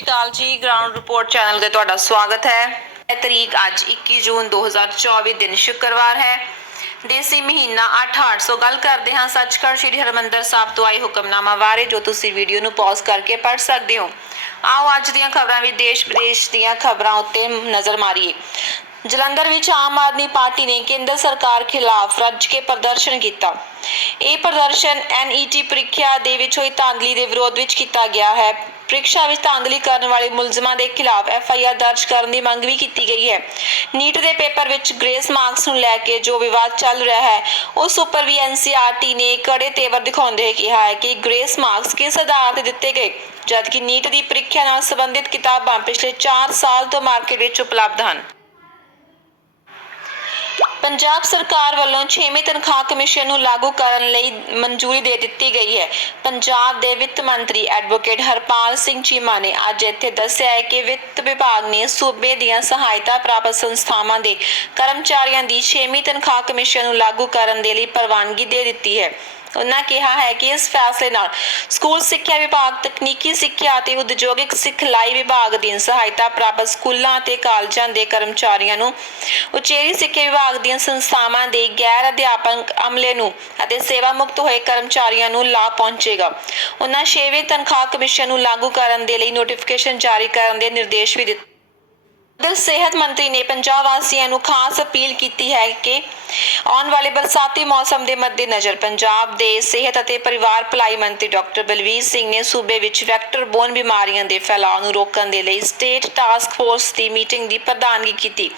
ਸ਼੍ਰੀ ਅਕਾਲ ਜੀ ground report channel ਤੇ ਤੁਹਾਡਾ ਸਵਾਗਤ ਹੈ। ਇਹ ਤਰੀਕ ਅੱਜ 21 ਜੂਨ 2024 ਦਿਨ ਸ਼ੁੱਕਰਵਾਰ ਹੈ। ਦੇਸੀ ਮਹੀਨਾ 8800 ਗੱਲ ਕਰਦੇ ਹਾਂ। ਸੱਚਖੰਡ ਸ੍ਰੀ ਹਰਮੰਦਰ ਸਾਹਿਬ ਤੋਂ ਆਏ ਹੁਕਮਨਾਮਾ ਬਾਰੇ, ਜੋ ਤੁਸੀਂ ਵੀਡੀਓ ਨੂੰ ਪੌਜ਼ ਕਰਕੇ ਪੜ੍ਹ ਸਕਦੇ ਹੋ। ਆਓ ਅੱਜ ਦੀਆਂ ਖਬਰਾਂ ਵੀ ਦੇਸ਼ ਵਿਦੇਸ਼ ਦੀਆਂ ਖਬਰਾਂ ਉੱਤੇ ਨਜ਼ਰ ਮਾਰੀਏ। ਜਲੰਧਰ ਵਿੱਚ ਆਮ ਆਦਮੀ ਪਾਰਟੀ ਨੇ ਕੇਂਦਰ ਸਰਕਾਰ ਖਿਲਾਫ ਰੱਜ ਕੇ ਪ੍ਰਦਰਸ਼ਨ ਕੀਤਾ। ਇਹ ਪ੍ਰਦਰਸ਼ਨ ਐਨਈਟੀ ਪ੍ਰੀਖਿਆ ਦੇ ਵਿੱਚ ਹੋਈ ਧਾਂਦਲੀ ਦੇ ਵਿਰੋਧ ਵਿੱਚ ਕੀਤਾ ਗਿਆ ਹੈ। ਪ੍ਰੀਖਿਆ ਵਿੱਚ ਧਾਂਦਲੀ ਕਰਨ ਵਾਲੇ ਮੁਲਜ਼ਮਾਂ ਦੇ ਖਿਲਾਫ ਐਫ ਆਈ ਆਰ ਦਰਜ ਕਰਨ ਦੀ ਮੰਗ ਵੀ ਕੀਤੀ ਗਈ ਹੈ। ਨੀਟ ਦੇ ਪੇਪਰ ਵਿੱਚ ਗ੍ਰੇਸ ਮਾਰਕਸ ਨੂੰ ਲੈ ਕੇ ਜੋ ਵਿਵਾਦ ਚੱਲ ਰਿਹਾ ਹੈ, ਉਸ ਉੱਪਰ ਵੀ ਐਨ ਸੀ ਆਰ ਟੀ ਨੇ ਕੜੇ ਤੇਵਰ ਦਿਖਾਉਂਦੇ ਹੋਏ ਕਿਹਾ ਹੈ ਕਿ ਗ੍ਰੇਸ ਮਾਰਕਸ ਕਿਸ ਆਧਾਰ ਤੇ ਦਿੱਤੇ ਗਏ, ਜਦਕਿ ਨੀਟ ਦੀ ਪ੍ਰੀਖਿਆ ਨਾਲ ਸੰਬੰਧਿਤ ਕਿਤਾਬਾਂ ਪਿਛਲੇ 4 ਸਾਲ ਤੋਂ ਮਾਰਕੀਟ ਵਿੱਚ ਉਪਲਬਧ ਹਨ। ਪੰਜਾਬ ਸਰਕਾਰ ਵੱਲੋਂ 6ਵੀਂ ਤਨਖਾਹ ਕਮਿਸ਼ਨ ਨੂੰ ਲਾਗੂ ਕਰਨ ਲਈ ਮਨਜ਼ੂਰੀ ਦੇ ਦਿੱਤੀ ਗਈ ਹੈ। ਪੰਜਾਬ ਦੇ ਵਿੱਤ ਮੰਤਰੀ ਐਡਵੋਕੇਟ ਹਰਪਾਲ ਸਿੰਘ ਚੀਮਾ ਨੇ ਅੱਜ ਇੱਥੇ ਦੱਸਿਆ ਹੈ ਕਿ ਵਿੱਤ ਵਿਭਾਗ ਨੇ ਸੂਬੇ ਦੀਆਂ ਸਹਾਇਤਾ ਪ੍ਰਾਪਤ ਸੰਸਥਾਵਾਂ ਦੇ ਕਰਮਚਾਰੀਆਂ ਦੀ 6ਵੀਂ ਤਨਖਾਹ ਕਮਿਸ਼ਨ ਨੂੰ ਲਾਗੂ ਕਰਨ ਦੇ ਲਈ ਪ੍ਰਵਾਨਗੀ ਦੇ ਦਿੱਤੀ ਹੈ। ਉਹਨਾਂ ਕਿਹਾ ਹੈ ਕਿ ਇਸ ਫੈਸਲੇ ਨਾਲ ਸਕੂਲ ਸਿੱਖਿਆ ਵਿਭਾਗ, ਤਕਨੀਕੀ ਸਿੱਖਿਆ ਅਤੇ ਉਦਯੋਗਿਕ ਸਿਖਲਾਈ ਵਿਭਾਗ ਦੀ ਸਹਾਇਤਾ ਪ੍ਰਾਪਤ ਸਕੂਲਾਂ ਅਤੇ ਕਾਲਜਾਂ ਦੇ ਕਰਮਚਾਰੀਆਂ ਨੂੰ, ਉਚੇਰੀ ਸਿੱਖਿਆ ਵਿਭਾਗ ਦੀਆਂ ਸੰਸਥਾਵਾਂ ਦੇ ਗੈਰ ਅਧਿਆਪਕ ਅਮਲੇ ਨੂੰ ਅਤੇ ਸੇਵਾ ਮੁਕਤ ਹੋਏ ਕਰਮਚਾਰੀਆਂ ਨੂੰ ਲਾਭ ਪਹੁੰਚੇਗਾ। ਉਹਨਾਂ 6ਵੇਂ ਤਨਖਾਹ ਕਮਿਸ਼ਨ ਨੂੰ ਲਾਗੂ ਕਰਨ ਦੇ ਲਈ ਨੋਟੀਫਿਕੇਸ਼ਨ ਜਾਰੀ ਕਰਨ ਦੇ ਨਿਰਦੇਸ਼ ਵੀ ਦਿੱਤੇ ਉਧਰ ਸਿਹਤ ਮੰਤਰੀ ਨੇ ਪੰਜਾਬ ਵਾਸੀਆਂ ਨੂੰ ਖਾਸ ਅਪੀਲ ਕੀਤੀ ਹੈ ਕਿ ਆਉਣ ਵਾਲੇ ਬਰਸਾਤੀ ਮੌਸਮ ਦੇ ਮੱਦੇਨਜ਼ਰ ਪੰਜਾਬ ਦੇ ਸਿਹਤ ਅਤੇ ਪਰਿਵਾਰ ਭਲਾਈ ਮੰਤਰੀ ਡਾਕਟਰ ਬਲਵੀਰ ਸਿੰਘ ਨੇ ਸੂਬੇ ਵਿੱਚ ਵੈਕਟਰ ਬੋਨ ਬਿਮਾਰੀਆਂ ਦੇ ਫੈਲਾਅ ਨੂੰ ਰੋਕਣ ਦੇ ਲਈ ਸਟੇਟ ਟਾਸਕ ਫੋਰਸ ਦੀ ਮੀਟਿੰਗ ਦੀ ਪ੍ਰਧਾਨਗੀ ਕੀਤੀ।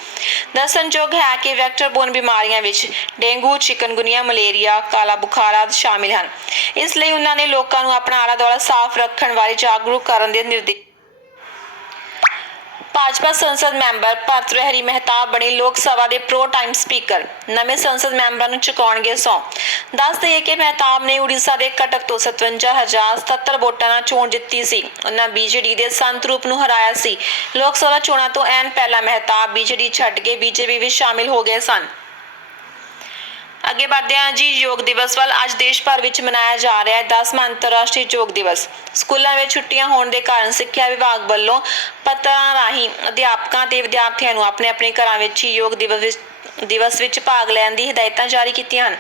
ਦੱਸਣਯੋਗ ਹੈ ਕਿ ਵੈਕਟਰ ਬੋਨ ਬਿਮਾਰੀਆਂ ਵਿੱਚ ਡੇਂਗੂ, ਚਿਕਨਗੁਨੀਆ, ਮਲੇਰੀਆ, ਕਾਲਾ ਬੁਖਾਰ ਆਦਿ ਸ਼ਾਮਿਲ ਹਨ। ਇਸ ਲਈ ਉਹਨਾਂ ਨੇ ਲੋਕਾਂ ਨੂੰ ਆਪਣਾ ਆਲਾ ਦੁਆਲਾ ਸਾਫ਼ ਰੱਖਣ ਬਾਰੇ ਜਾਗਰੂਕ ਕਰਨ ਦੇ ਨਿਰਦੇਸ਼ ਭਾਜਪਾ ਸੰਸਦ ਮੈਂਬਰ ਭਾਰਤ ਰਹਿਰੀ ਮਹਿਤਾਬ ਬਣੇ ਲੋਕ ਸਭਾ ਦੇ ਪ੍ਰੋ ਟਾਈਮ ਸਪੀਕਰ। ਨਵੇਂ ਸੰਸਦ ਮੈਂਬਰਾਂ ਨੂੰ ਚੁਕਾਉਣਗੇ ਸੌ। ਦੱਸ ਦਈਏ ਕਿ ਮਹਿਤਾਬ ਨੇ ਉੜੀਸਾ ਦੇ ਕਟਕ ਤੋਂ 57077 ਵੋਟਾਂ ਨਾਲ ਚੋਣ ਜਿੱਤੀ ਸੀ। ਉਹਨਾਂ ਬੀਜੇਡੀ ਦੇ ਸੰਤ ਰੂਪ ਨੂੰ ਹਰਾਇਆ ਸੀ। ਲੋਕ ਸਭਾ ਚੋਣਾਂ ਤੋਂ ਐਨ ਪਹਿਲਾਂ ਮਹਿਤਾਬ ਬੀਜੇਡੀ ਛੱਡ ਕੇ ਬੀਜੇਪੀ ਵਿੱਚ ਸ਼ਾਮਿਲ ਹੋ ਗਏ ਸਨ। ਅੱਗੇ ਵਧਦੇ ਹਾਂ ਜੀ, ਯੋਗ ਦਿਵਸ ਵੱਲ। ਅੱਜ ਦੇਸ਼ ਭਰ ਵਿੱਚ ਮਨਾਇਆ ਜਾ ਰਿਹਾ ਹੈ 10ਵਾਂ ਅੰਤਰਰਾਸ਼ਟਰੀ ਯੋਗ ਦਿਵਸ। ਸਕੂਲਾਂ ਵਿੱਚ ਛੁੱਟੀਆਂ ਹੋਣ ਦੇ ਕਾਰਨ ਸਿੱਖਿਆ ਵਿਭਾਗ ਵੱਲੋਂ ਪੱਤਰਾਂ ਰਾਹੀਂ ਅਧਿਆਪਕਾਂ ਤੇ ਵਿਦਿਆਰਥੀਆਂ ਨੂੰ ਆਪਣੇ ਆਪਣੇ ਘਰਾਂ ਵਿੱਚ ਹੀ ਯੋਗ ਦਿਵਸ ਵਿੱਚ ਦਿਵਸ ਵਿੱਚ ਭਾਗ ਲੈਣ ਦੀ ਹਦਾਇਤਾਂ ਜਾਰੀ ਕੀਤੀਆਂ ਹਨ।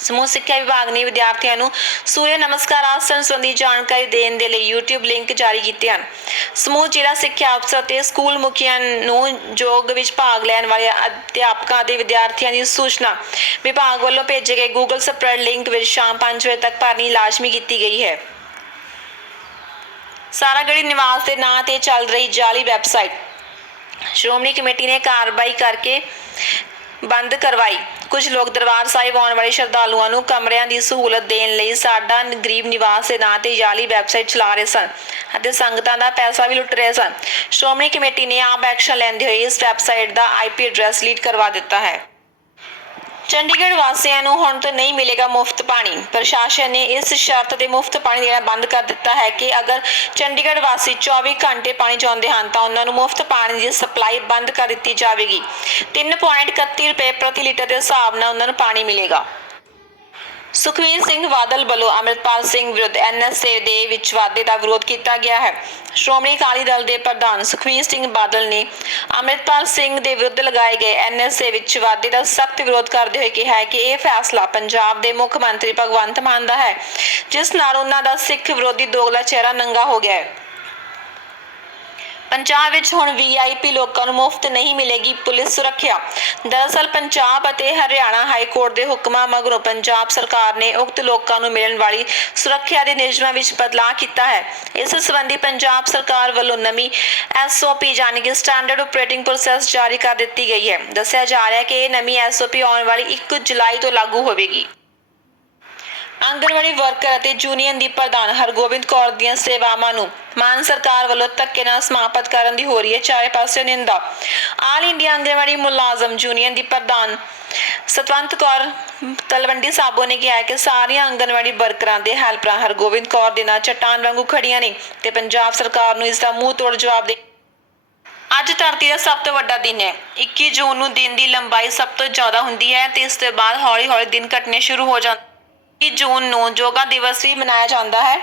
ਸਮੂਹ ਸਿੱਖਿਆ ਵਿਭਾਗ ਨੇ ਵਿਦਿਆਰਥੀਆਂ ਨੂੰ ਸੂਰਯ ਨਮਸਕਾਰ ਆਸਣ ਸੰਬੰਧੀ ਜਾਣਕਾਰੀ ਦੇਣ ਦੇ ਲਈ YouTube ਲਿੰਕ ਜਾਰੀ ਕੀਤੇ ਹਨ। ਸਮੂਹ ਜ਼ਿਲ੍ਹਾ ਸਿੱਖਿਆ ਅਫਸਰ ਤੇ ਸਕੂਲ ਮੁਖੀਆਂ ਨੂੰ ਯੋਗ ਵਿੱਚ ਭਾਗ ਲੈਣ ਵਾਲੇ ਅਧਿਆਪਕਾਂ ਅਤੇ ਵਿਦਿਆਰਥੀਆਂ ਦੀ ਸੂਚਨਾ ਵਿਭਾਗ ਵੱਲੋਂ ਭੇਜੇ ਗਏ Google ਸਪਰੈਡ ਲਿੰਕ ਵਿੱਚ ਸ਼ਾਮ 5 ਵਜੇ ਤੱਕ ਭਰਨੀ ਲਾਜ਼ਮੀ ਕੀਤੀ ਗਈ ਹੈ। ਸਾਰਾਗੜੀ ਨਿਵਾਸ ਦੇ ਨਾਂ ਤੇ ਚੱਲ ਰਹੀ ਜਾਲੀ ਵੈਬਸਾਈਟ ਸ਼੍ਰੋਮਣੀ ਕਮੇਟੀ ਨੇ ਕਾਰਵਾਈ ਕਰਕੇ ਬੰਦ ਕਰਵਾਈ। ਕੁਝ ਲੋਕ ਦਰਬਾਰ ਸਾਹਿਬ ਆਉਣ ਵਾਲੇ ਸ਼ਰਧਾਲੂਆਂ ਨੂੰ ਕਮਰਿਆਂ ਦੀ ਸਹੂਲਤ ਦੇਣ ਲਈ ਸਾਡਾ ਗਰੀਬ ਨਿਵਾਸ ਦੇ ਨਾਂ ਤੇ ਜਾਲੀ ਵੈਬਸਾਈਟ ਚਲਾ ਰਹੇ ਸਨ ਅਤੇ ਸੰਗਤਾਂ ਦਾ ਪੈਸਾ ਵੀ ਲੁੱਟ ਰਹੇ ਸਨ। ਸ਼੍ਰੋਮਣੀ ਕਮੇਟੀ ਨੇ ਆਪ ਐਕਸ਼ਨ ਲੈਂਦੇ ਹੋਏ ਇਸ ਵੈਬਸਾਈਟ ਦਾ ਆਈਪੀ ਐਡਰੈਸ ਡਿਲੀਟ ਕਰਵਾ ਦਿੱਤਾ ਹੈ। ਚੰਡੀਗੜ੍ਹ ਵਾਸੀਆਂ ਨੂੰ ਹੁਣ ਤੋਂ ਨਹੀਂ ਮਿਲੇਗਾ ਮੁਫਤ ਪਾਣੀ। ਪ੍ਰਸ਼ਾਸਨ ਨੇ ਇਸ ਸ਼ਰਤ ਤੇ ਮੁਫਤ ਪਾਣੀ ਦੇਣਾ ਬੰਦ ਕਰ ਦਿੱਤਾ ਹੈ ਕਿ ਅਗਰ ਚੰਡੀਗੜ੍ਹ ਵਾਸੀ 24 ਘੰਟੇ ਪਾਣੀ ਚਾਹੁੰਦੇ ਹਨ ਤਾਂ ਉਹਨਾਂ ਨੂੰ ਮੁਫਤ ਪਾਣੀ ਦੀ ਸਪਲਾਈ ਬੰਦ ਕਰ ਦਿੱਤੀ ਜਾਵੇਗੀ। 3.31 ਰੁਪਏ ਪ੍ਰਤੀ ਲੀਟਰ ਦੇ ਹਿਸਾਬ ਨਾਲ ਉਹਨਾਂ ਨੂੰ ਪਾਣੀ ਮਿਲੇਗਾ। ਸੁਖਵੀਰ ਸਿੰਘ ਬਾਦਲ ਵੱਲੋਂ ਅਮਰਿਤਪਾਲ ਸਿੰਘ ਵਿਰੁੱਧ ਐਨਐਸਏ ਦੇ ਵਿੱਚ ਵਾਅਦੇ ਦਾ ਵਿਰੋਧ ਕੀਤਾ ਗਿਆ ਹੈ। ਸ਼੍ਰੋਮਣੀ ਅਕਾਲੀ ਦਲ ਦੇ ਪ੍ਰਧਾਨ ਸੁਖਵੀਰ ਸਿੰਘ ਬਾਦਲ ਨੇ ਅਮਰਿਤਪਾਲ ਸਿੰਘ ਦੇ ਵਿਰੁੱਧ ਲਗਾਏ ਗਏ ਐਨਐਸਏ ਵਿੱਚ ਵਾਅਦੇ ਦਾ ਸਖਤ ਵਿਰੋਧ ਕਰਦੇ ਹੋਏ ਕਿਹਾ ਹੈ ਕਿ ਇਹ ਫੈਸਲਾ ਪੰਜਾਬ ਦੇ ਮੁੱਖ ਮੰਤਰੀ ਭਗਵੰਤ ਮਾਨ ਦਾ ਹੈ, ਜਿਸ ਨਾਲ ਉਹਨਾਂ ਦਾ ਸਿੱਖ ਵਿਰੋਧੀ ਦੋਗਲਾ ਚਿਹਰਾ ਨੰਗਾ ਹੋ ਗਿਆ ਹੈ। ਪੰਜਾਬ ਵਿੱਚ ਹੁਣ ਵੀਆਈਪੀ ਲੋਕਾਂ ਨੂੰ ਮੁਫਤ ਨਹੀਂ ਮਿਲੇਗੀ ਪੁਲਿਸ ਸੁਰੱਖਿਆ। ਦਰਅਸਲ ਪੰਜਾਬ ਅਤੇ ਹਰਿਆਣਾ ਹਾਈ ਕੋਰਟ ਦੇ ਹੁਕਮਾਂ ਮਗਰੋਂ ਪੰਜਾਬ ਸਰਕਾਰ ਨੇ ਉਕਤ ਲੋਕਾਂ ਨੂੰ ਮਿਲਣ ਵਾਲੀ ਸੁਰੱਖਿਆ ਦੇ ਨਿਯਮਾਂ ਵਿੱਚ ਬਦਲਾਅ ਕੀਤਾ ਹੈ। ਇਸ ਸੰਬੰਧੀ ਪੰਜਾਬ ਸਰਕਾਰ ਵੱਲੋਂ ਨਵੀਂ ਐਸਓਪੀ ਯਾਨੀ ਕਿ ਸਟੈਂਡਰਡ ਆਪਰੇਟਿੰਗ ਪ੍ਰੋਸੈਸ ਜਾਰੀ ਕਰ ਦਿੱਤੀ ਗਈ ਹੈ। ਦੱਸਿਆ ਜਾ ਰਿਹਾ ਹੈ ਕਿ ਇਹ ਨਵੀਂ ਐਸਓਪੀ ਆਉਣ ਵਾਲੀ 1 ਜੁਲਾਈ ਤੋਂ ਲਾਗੂ ਹੋਵੇਗੀ। ਆਂਗਣਵਾੜੀ ਵਰਕਰ ਅਤੇ ਯੂਨੀਅਨ ਦੀ ਪ੍ਰਧਾਨ ਹਰਗੋਬਿੰਦ ਕੌਰ ਦੀਆਂ ਸੇਵਾਵਾਂ ਨੂੰ ਮਾਨ ਸਰਕਾਰ ਵੱਲੋਂ ਧੱਕੇ ਨਾਲ ਸਮਾਪਤ ਕਰਨ ਦੀ ਹੋ ਰਹੀ ਹੈ, ਚਾਰੇ ਪਾਸੇ ਨਿੰਦਾ। ਆਲ ਇੰਡੀਆ ਆਂਗਣਵਾੜੀ ਮੁਲਾਜ਼ਮ ਯੂਨੀਅਨ ਦੀ ਪ੍ਰਧਾਨ ਸਤਵੰਤ ਕੌਰ ਤਲਵੰਡੀ ਸਾਬੋ ਨੇ ਕਿਹਾ ਕਿ ਸਾਰੀਆਂ ਆਂਗਣਵਾੜੀ ਵਰਕਰਾਂ ਦੇ ਹੈਲਪਰਾਂ ਹਰਗੋਬਿੰਦ ਕੌਰ ਦੇ ਨਾਲ ਚਟਾਨ ਵਾਂਗੂ ਖੜੀਆਂ ਨੇ ਤੇ ਪੰਜਾਬ ਸਰਕਾਰ ਨੂੰ ਇਸ ਦਾ ਮੂੰਹ ਤੋੜ ਜਵਾਬ ਦੇ ਅੱਜ ਧਰਤੀ ਦਾ ਸਭ ਤੋਂ ਵੱਡਾ ਦਿਨ ਹੈ। 21 ਜੂਨ ਨੂੰ ਦਿਨ ਦੀ ਲੰਬਾਈ ਸਭ ਤੋਂ ਜ਼ਿਆਦਾ ਹੁੰਦੀ ਹੈ ਤੇ ਇਸ ਤੋਂ ਬਾਅਦ ਹੌਲੀ-ਹੌਲੀ ਦਿਨ ਘਟਨੇ ਸ਼ੁਰੂ ਹੋ ਜਾਂਦੇ 21 ਜੂਨ ਨੂੰ ਯੋਗਾ ਦਿਵਸ ਵੀ ਮਨਾਇਆ ਜਾਂਦਾ ਹੈ।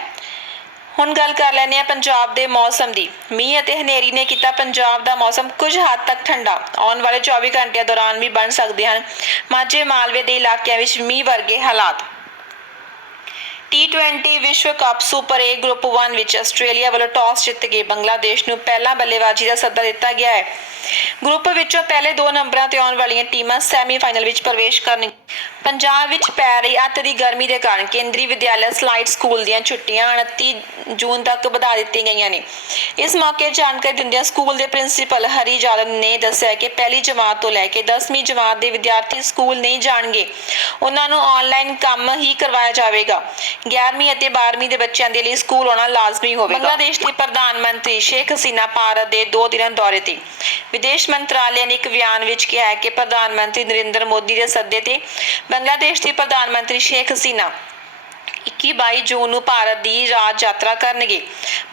ਹੁਣ ਗੱਲ ਕਰ ਲੈਂਦੇ ਹਾਂ ਪੰਜਾਬ ਦੇ ਮੌਸਮ ਦੀ। ਮੀਂਹ ਅਤੇ ਹਨੇਰੀ ਨੇ ਕੀਤਾ ਪੰਜਾਬ ਦਾ ਮੌਸਮ ਕੁਝ ਹੱਦ ਤੱਕ ਠੰਡਾ। ਆਉਣ ਵਾਲੇ 24 ਘੰਟਿਆਂ ਦੌਰਾਨ ਵੀ ਬਣ ਸਕਦੇ ਹਨ। ਮਾਝੇ ਮਾਲਵੇ ਦੇ ਇਲਾਕਿਆਂ ਵਿੱਚ ਮੀਂਹ ਵਰਗੇ ਹਾਲਾਤ। T20 ਵਿਸ਼ਵ ਕੱਪ ਸੁਪਰ ਏ ਗਰੁੱਪ 1 ਵਿੱਚ ਆਸਟ੍ਰੇਲੀਆ ਵੱਲੋਂ ਟਾਸ ਜਿੱਤ ਕੇ ਬੰਗਲਾਦੇਸ਼ ਨੂੰ ਪਹਿਲਾ ਬੱਲੇਬਾਜ਼ੀ ਦਾ ਸੱਦਾ ਦਿੱਤਾ ਗਿਆ ਹੈ। ਗਰੁੱਪ ਵਿੱਚੋਂ ਪਹਿਲੇ ਦੋ ਨੰਬਰਾਂ ਤੇ ਆਉਣ ਵਾਲੀਆਂ ਟੀਮਾਂ ਸੈਮੀਫਾਈਨਲ ਵਿੱਚ ਪ੍ਰਵੇਸ਼ ਕਰਨ ਪੰਜਾਬ ਵਿੱਚ ਪੈ ਰਹੀ ਅੱਤ ਦੀ ਗਰਮੀ ਦੇ ਕਾਰਨ ਕੇਂਦਰੀ ਵਿਦਿਆਲਿਆ ਸਲਾਈਡ ਸਕੂਲ ਦੀਆਂ ਛੁੱਟੀਆਂ 29 ਜੂਨ ਤੱਕ ਵਧਾ ਦਿੱਤੀਆਂ ਗਈਆਂ ਨੇ। ਇਸ ਮੌਕੇ ਜਾਣਕਾਰੀ ਦਿੰਦਿਆਂ ਸਕੂਲ ਦੇ ਪ੍ਰਿੰਸੀਪਲ ਹਰੀ ਜਾਦਵ ਨੇ ਦੱਸਿਆ ਕਿ ਪਹਿਲੀ ਜਮਾਤ ਤੋਂ ਲੈ ਕੇ 10ਵੀਂ ਜਮਾਤ ਦੇ ਵਿਦਿਆਰਥੀ ਸਕੂਲ ਨਹੀਂ ਜਾਣਗੇ। ਉਹਨਾਂ ਨੂੰ ਆਨਲਾਈਨ ਕੰਮ ਹੀ ਕਰਵਾਇਆ ਜਾਵੇਗਾ। 11ਵੀਂ ਅਤੇ 12ਵੀਂ ਦੇ ਬੱਚਿਆਂ ਦੇ ਲਈ ਸਕੂਲ ਆਉਣਾ ਲਾਜ਼ਮੀ ਹੋਵੇਗਾ। ਬੰਗਲਾਦੇਸ਼ ਦੇ ਪ੍ਰਧਾਨ ਮੰਤਰੀ ਸ਼ੇਖ ਹਸੀਨਾ ਭਾਰਤ ਦੇ ਦੋ ਦਿਨਾਂ ਦੌਰੇ ਤੇ। ਵਿਦੇਸ਼ ਮੰਤਰਾਲੇ ਨੇ ਇੱਕ ਬਿਆਨ ਵਿੱਚ ਕਿਹਾ ਹੈ ਕਿ ਪ੍ਰਧਾਨ ਮੰਤਰੀ ਨਰਿੰਦਰ ਮੋਦੀ ਦੇ ਸੱਦੇ ਤੇ ਬੰਗਲਾਦੇਸ਼ ਦੀ ਪ੍ਰਧਾਨ ਮੰਤਰੀ ਸ਼ੇਖ ਹਸੀਨਾ 21-22 ਜੂਨ ਨੂੰ ਭਾਰਤ ਦੀ ਰਾਜ ਯਾਤਰਾ ਕਰਨਗੇ।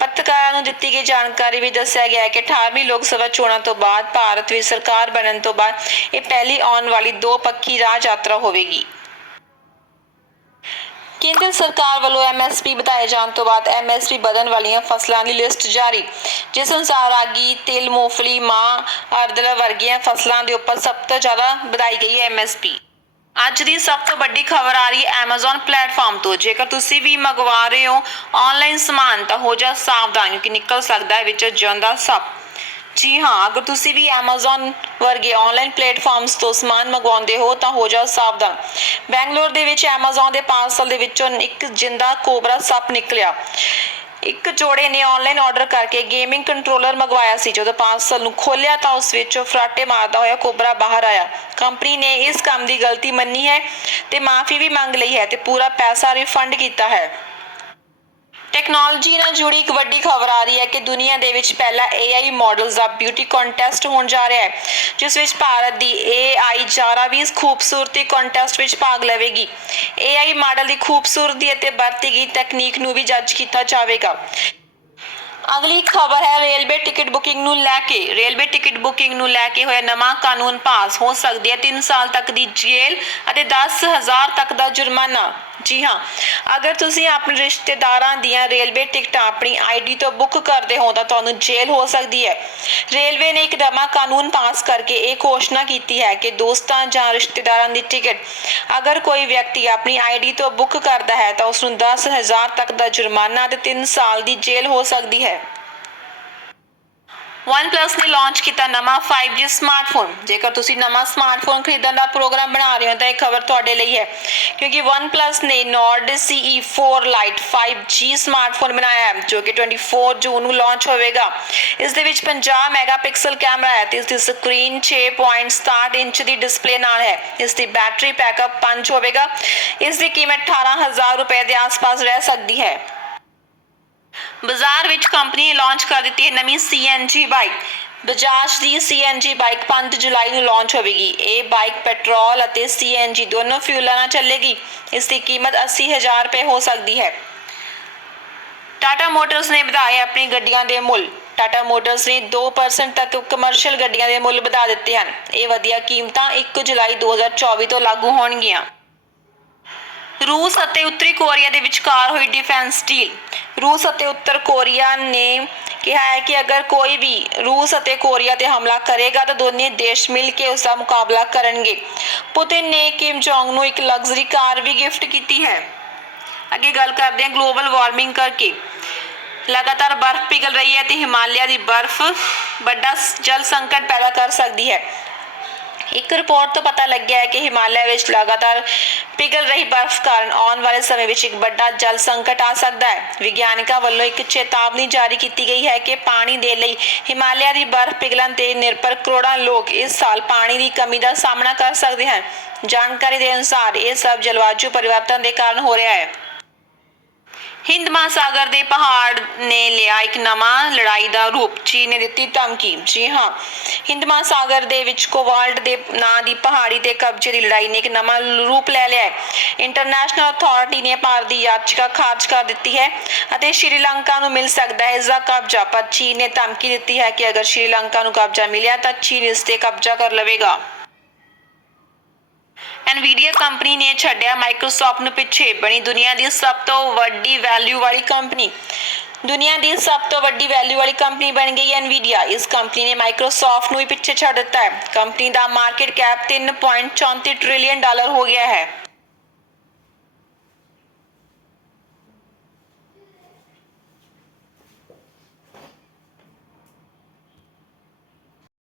ਪੱਤਰਕਾਰਾਂ ਨੂੰ ਦਿੱਤੀ ਗਈ ਜਾਣਕਾਰੀ ਵਿੱਚ ਦੱਸਿਆ ਗਿਆ ਹੈ ਕਿ 18ਵੀਂ ਲੋਕ ਸਭਾ ਚੋਣਾਂ ਤੋਂ ਬਾਅਦ ਭਾਰਤ ਵਿੱਚ ਸਰਕਾਰ ਬਣਨ ਤੋਂ ਬਾਅਦ ਇਹ ਪਹਿਲੀ ਆਉਣ ਵਾਲੀ ਦੋ ਪੱਖੀ ਰਾਜ ਯਾਤਰਾ ਹੋਵੇਗੀ। ਕੇਂਦਰ ਸਰਕਾਰ ਵੱਲੋਂ ਐਮਐਸਪੀ ਵਧਾਏ ਜਾਣ ਤੋਂ ਬਾਅਦ ਐਮਐਸਪੀ ਵਧਣ ਵਾਲੀਆਂ ਫਸਲਾਂ ਦੀ ਲਿਸਟ ਜਾਰੀ, ਜਿਸ ਅਨੁਸਾਰ ਆਗੀ ਤਿਲ, ਮੂੰਗਫਲੀ, ਮਾਂ ਅਰਦਲ ਵਰਗੀਆਂ ਫਸਲਾਂ ਦੇ ਉੱਪਰ ਸਭ ਤੋਂ ਜ਼ਿਆਦਾ ਵਧਾਈ ਗਈ ਹੈ ਐਮਐਸਪੀ ਅੱਜ ਦੀ ਸਭ ਤੋਂ ਵੱਡੀ ਖਬਰ ਆ ਰਹੀ ਹੈ Amazon ਪਲੇਟਫਾਰਮ ਤੋਂ। ਜੇਕਰ ਤੁਸੀਂ ਵੀ ਮੰਗਵਾ ਰਹੇ ਹੋ ਆਨਲਾਈਨ ਸਮਾਨ, ਤਾਂ ਹੋ ਜਾ ਸਾਵਧਾਨ, ਕਿਉਂਕਿ ਨਿਕਲ ਸਕਦਾ ਹੈ ਵਿੱਚ ਜਾਂਦਾ ਸੱਪ। ਜੀ ਹਾਂ, ਅਗਰ ਤੁਸੀਂ ਵੀ Amazon ਵਰਗੇ ਆਨਲਾਈਨ ਪਲੇਟਫਾਰਮਸ ਤੋਂ ਸਮਾਨ ਮੰਗਵਾਉਂਦੇ ਹੋ, ਤਾਂ ਹੋ ਜਾਓ ਸਾਵਧਾਨ। ਬੈਂਗਲੌਰ ਦੇ ਵਿੱਚ Amazon ਦੇ ਪਾਰਸਲ ਦੇ ਵਿੱਚੋਂ ਇੱਕ ਜਿੰਦਾ ਕੋਬਰਾ ਸੱਪ ਨਿਕਲਿਆ। ਇੱਕ ਜੋੜੇ ਨੇ ਆਨਲਾਈਨ ਆਰਡਰ ਕਰਕੇ ਗੇਮਿੰਗ ਕੰਟਰੋਲਰ ਮੰਗਵਾਇਆ ਸੀ। ਜਦੋਂ ਪਾਰਸਲ ਨੂੰ ਖੋਲ੍ਹਿਆ ਤਾਂ ਉਸ ਵਿੱਚੋਂ ਫਰਾਟੇ ਮਾਰਦਾ ਹੋਇਆ ਕੋਬਰਾ ਬਾਹਰ ਆਇਆ। ਕੰਪਨੀ ਨੇ ਇਸ ਕੰਮ ਦੀ ਗਲਤੀ ਮੰਨੀ ਹੈ ਤੇ ਮਾਫੀ ਵੀ ਮੰਗ ਲਈ ਹੈ ਤੇ ਪੂਰਾ ਪੈਸਾ ਰਿਫੰਡ ਕੀਤਾ ਹੈ। ਟੈਕਨੋਲੋਜੀ ਨਾਲ ਜੁੜੀ ਇੱਕ ਵੱਡੀ ਖਬਰ ਆ ਰਹੀ ਹੈ ਕਿ ਦੁਨੀਆ ਦੇ ਵਿੱਚ ਪਹਿਲਾ AI ਮਾਡਲਸ ਦਾ ਬਿਊਟੀ ਕੰਟੈਸਟ ਹੋਣ ਜਾ ਰਿਹਾ ਹੈ, ਜਿਸ ਵਿੱਚ ਭਾਰਤ ਦੀ AI ਜਾਰਾ ਵੀ ਇਸ ਖੂਬਸੂਰਤੀ ਕੰਟੈਸਟ ਵਿੱਚ ਭਾਗ ਲਵੇਗੀ। AI ਮਾਡਲ ਦੀ ਖੂਬਸੂਰਤੀ ਅਤੇ ਵਰਤੀ ਗਈ ਤਕਨੀਕ ਨੂੰ ਵੀ ਜੱਜ ਕੀਤਾ ਜਾਵੇਗਾ। ਅਗਲੀ ਖਬਰ ਹੈ, ਰੇਲਵੇ ਟਿਕਟ ਬੁਕਿੰਗ ਨੂੰ ਲੈ ਕੇ। ਰੇਲਵੇ ਟਿਕਟ ਬੁਕਿੰਗ ਨੂੰ ਲੈ ਕੇ ਹੋਇਆ ਨਵਾਂ ਕਾਨੂੰਨ ਪਾਸ। ਹੋ ਸਕਦੀ ਹੈ 3 ਸਾਲ ਤੱਕ ਦੀ ਜੇਲ੍ਹ ਅਤੇ 10000 ਤੱਕ ਦਾ ਜੁਰਮਾਨਾ। ਜੀ ਹਾਂ। ਅਗਰ ਤੁਸੀਂ ਆਪਣੇ ਰਿਸ਼ਤੇਦਾਰਾਂ ਦੀਆਂ ਰੇਲਵੇ ਟਿਕਟਾਂ ਆਪਣੀ ਆਈਡੀ ਤੋਂ ਬੁੱਕ ਕਰਦੇ ਹੋ ਤਾਂ ਤੁਹਾਨੂੰ ਜੇਲ੍ਹ ਹੋ ਸਕਦੀ ਹੈ। ਰੇਲਵੇ ਨੇ ਇੱਕ ਨਵਾਂ ਕਾਨੂੰਨ ਪਾਸ ਕਰਕੇ ਇਹ ਘੋਸ਼ਣਾ ਕੀਤੀ ਹੈ ਕਿ ਦੋਸਤਾਂ ਜਾਂ ਰਿਸ਼ਤੇਦਾਰਾਂ ਦੀ ਟਿਕਟ ਅਗਰ ਕੋਈ ਵਿਅਕਤੀ ਆਪਣੀ ਆਈਡੀ ਤੋਂ ਬੁੱਕ ਕਰਦਾ ਹੈ ਤਾਂ ਉਸ ਨੂੰ 10000 ਤੱਕ ਦਾ ਜੁਰਮਾਨਾ ਅਤੇ 3 ਸਾਲ ਦੀ ਜੇਲ੍ਹ ਹੋ ਸਕਦੀ ਹੈ। OnePlus ਨੇ ਲਾਂਚ ਕੀਤਾ ਨਵਾਂ 5G ਸਮਾਰਟਫੋਨ ਜੇਕਰ ਤੁਸੀਂ ਨਵਾਂ ਸਮਾਰਟਫੋਨ ਖਰੀਦਣ ਦਾ ਪ੍ਰੋਗਰਾਮ ਬਣਾ ਰਹੇ ਹੋ, ਤਾਂ ਇਹ ਖਬਰ ਤੁਹਾਡੇ ਲਈ ਹੈ। ਕਿਉਂਕਿ OnePlus ਨੇ Nord CE4 Lite 5G smartphone ਬਣਾਇਆ ਹੈ, ਜੋ ਕਿ 24 ਜੂਨ ਨੂੰ ਲਾਂਚ ਹੋਵੇਗਾ। ਇਸ ਦੇ ਵਿੱਚ 50 ਮੈਗਾਪਿਕਸਲ ਕੈਮਰਾ ਹੈ ਤੇ ਇਸ ਦੀ ਸਕਰੀਨ 6.67 ਇੰਚ ਦੀ ਡਿਸਪਲੇ ਨਾਲ ਹੈ। ਇਸ ਦੀ ਬੈਟਰੀ ਬੈਕਅਪ 5 ਹੋਵੇਗਾ। ਇਸ ਦੀ ਕੀਮਤ 18000 ਰੁਪਏ ਦੇ ਆਸ-ਪਾਸ ਰਹਿ ਸਕਦੀ ਹੈ। ਬਾਜ਼ਾਰ ਵਿੱਚ ਕੰਪਨੀ ਨੇ ਲਾਂਚ ਕਰ ਦਿੱਤੀ ਹੈ ਨਵੀਂ CNG ਬਾਈਕ ਬਜਾਜ ਦੀ CNG ਬਾਈਕ 5 ਜੁਲਾਈ ਨੂੰ ਲਾਂਚ ਹੋਵੇਗੀ। ਇਹ ਬਾਈਕ ਪੈਟਰੋਲ ਅਤੇ CNG ਦੋਨੋਂ ਫਿਊਲਾਂ ਨਾਲ ਚੱਲੇਗੀ। ਇਸ ਦੀ ਕੀਮਤ 80000 ਰੁਪਏ ਹੋ ਸਕਦੀ ਹੈ। ਟਾਟਾ ਮੋਟਰਸ ਨੇ ਵਧਾਏ ਆਪਣੀ ਗੱਡੀਆਂ ਦੇ ਮੁੱਲ। ਟਾਟਾ ਮੋਟਰਸ ਨੇ 2% ਤੱਕ ਕਮਰਸ਼ੀਅਲ ਗੱਡੀਆਂ ਦੇ ਮੁੱਲ ਵਧਾ ਦਿੱਤੇ ਹਨ। ਇਹ ਵਧੀਆ ਕੀਮਤਾਂ 1 ਜੁਲਾਈ 2024 ਤੋਂ ਲਾਗੂ ਹੋਣਗੀਆਂ। ਰੂਸ ਅਤੇ ਉੱਤਰੀ ਕੋਰੀਆ ਦੇ ਵਿਚਕਾਰ ਹੋਈ ਡਿਫੈਂਸ ਡੀਲ ਰੂਸ ਅਤੇ ਉੱਤਰ ਕੋਰੀਆ ਨੇ ਕਿਹਾ ਹੈ ਕਿ ਅਗਰ ਕੋਈ ਵੀ ਰੂਸ ਅਤੇ ਕੋਰੀਆ ਤੇ ਹਮਲਾ ਕਰੇਗਾ ਤਾਂ ਦੋਨੇ ਦੇਸ਼ ਮਿਲ ਕੇ ਉਸ ਦਾ ਮੁਕਾਬਲਾ ਕਰਨਗੇ। ਪੁਤਿਨ ਨੇ ਕਿਮ ਜੋਂਗ ਨੂੰ ਇੱਕ ਲਗਜ਼ਰੀ ਕਾਰ ਵੀ ਗਿਫਟ ਕੀਤੀ ਹੈ। ਅੱਗੇ ਗੱਲ ਕਰਦੇ ਹਾਂ ਗਲੋਬਲ ਵਾਰਮਿੰਗ ਕਰਕੇ। ਲਗਾਤਾਰ ਬਰਫ਼ ਪਿਘਲ ਰਹੀ ਹੈ ਤੇ ਹਿਮਾਲਿਆ ਦੀ ਬਰਫ਼ ਵੱਡਾ ਜਲ ਸੰਕਟ ਪੈਦਾ ਕਰ ਸਕਦੀ ਹੈ। ਇੱਕ ਰਿਪੋਰਟ ਤੋਂ ਪਤਾ ਲੱਗਿਆ ਹੈ ਕਿ ਹਿਮਾਲਿਆ ਵਿੱਚ ਲਗਾਤਾਰ ਪਿਘਲ ਰਹੀ ਬਰਫ਼ ਕਾਰਨ ਆਉਣ ਵਾਲੇ ਸਮੇਂ ਵਿੱਚ ਇੱਕ ਵੱਡਾ ਜਲ ਸੰਕਟ ਆ ਸਕਦਾ ਹੈ। ਵਿਗਿਆਨਕਾਂ ਵੱਲੋਂ ਇੱਕ ਚੇਤਾਵਨੀ ਜਾਰੀ ਕੀਤੀ ਗਈ ਹੈ ਕਿ ਪਾਣੀ ਦੇ ਲਈ ਹਿਮਾਲਿਆ ਦੀ ਬਰਫ਼ ਪਿਘਲਣ ਤੇ ਨਿਰਭਰ ਕਰੋੜਾਂ ਲੋਕ ਇਸ ਸਾਲ ਪਾਣੀ ਦੀ ਕਮੀ ਦਾ ਸਾਹਮਣਾ ਕਰ ਸਕਦੇ ਹਨ। ਜਾਣਕਾਰੀ ਦੇ ਅਨੁਸਾਰ ਇਹ ਸਭ ਜਲਵਾਯੂ ਪਰਿਵਰਤਨ ਦੇ ਕਾਰਨ ਹੋ ਰਿਹਾ ਹੈ। ਹਿੰਦ ਮਹਾਸਾਗਰ ਦੇ ਪਹਾੜ ਨੇ ਲਿਆ ਇੱਕ ਨਵਾਂ ਲੜਾਈ ਦਾ ਰੂਪ। ਚੀਨ ਨੇ ਦਿੱਤੀ ਧਮਕੀ। ਜੀ ਹਾਂ, ਹਿੰਦ ਮਹਾਸਾਗਰ ਦੇ ਵਿੱਚ ਕੋਵਾਲਟ ਦੇ ਨਾਂ ਦੀ ਪਹਾੜੀ ਤੇ ਕਬਜ਼ੇ ਦੀ ਲੜਾਈ ਨੇ ਇੱਕ ਨਵਾਂ ਰੂਪ ਲੈ ਲਿਆ ਹੈ। ਇੰਟਰਨੈਸ਼ਨਲ ਅਥਾਰਟੀ ਨੇ ਭਾਰਤ ਦੀ ਯਾਚਕਾ ਖਾਰਜ ਕਰ ਦਿੱਤੀ ਹੈ ਅਤੇ ਸ਼੍ਰੀਲੰਕਾ ਨੂੰ ਮਿਲ ਸਕਦਾ ਹੈ ਇਸ ਦਾ ਕਬਜ਼ਾ। ਪਰ ਚੀਨ ਨੇ ਧਮਕੀ ਦਿੱਤੀ ਹੈ ਕਿ ਅਗਰ ਸ਼੍ਰੀਲੰਕਾ ਨੂੰ ਕਬਜ਼ਾ ਮਿਲਿਆ ਤਾਂ ਚੀਨ ਇਸ ਤੇ ਕਬਜ਼ਾ ਕਰ ਲਵੇਗਾ। ਐਨਵੀਡੀਆ ਕੰਪਨੀ ਨੇ ਛੱਡਿਆ ਮਾਈਕਰੋਸਾਫਟ ਨੂੰ ਪਿੱਛੇ ਬਣੀ ਦੁਨੀਆ ਦੀ ਸਭ ਤੋਂ ਵੱਡੀ ਵੈਲਿਊ ਵਾਲੀ ਕੰਪਨੀ ਦੁਨੀਆ ਦੀ ਸਭ ਤੋਂ ਵੱਡੀ ਵੈਲਿਊ ਵਾਲੀ ਕੰਪਨੀ ਬਣ ਗਈ ਹੈ Nvidia ਇਸ ਕੰਪਨੀ ਨੇ ਮਾਈਕਰੋਸਾਫਟ ਨੂੰ ਵੀ ਪਿੱਛੇ ਛੱਡ ਦਿੱਤਾ ਹੈ। ਕੰਪਨੀ ਦਾ ਮਾਰਕੀਟ ਕੈਪ 3.34 ਟ੍ਰਿਲੀਅਨ ਡਾਲਰ ਹੋ ਗਿਆ ਹੈ।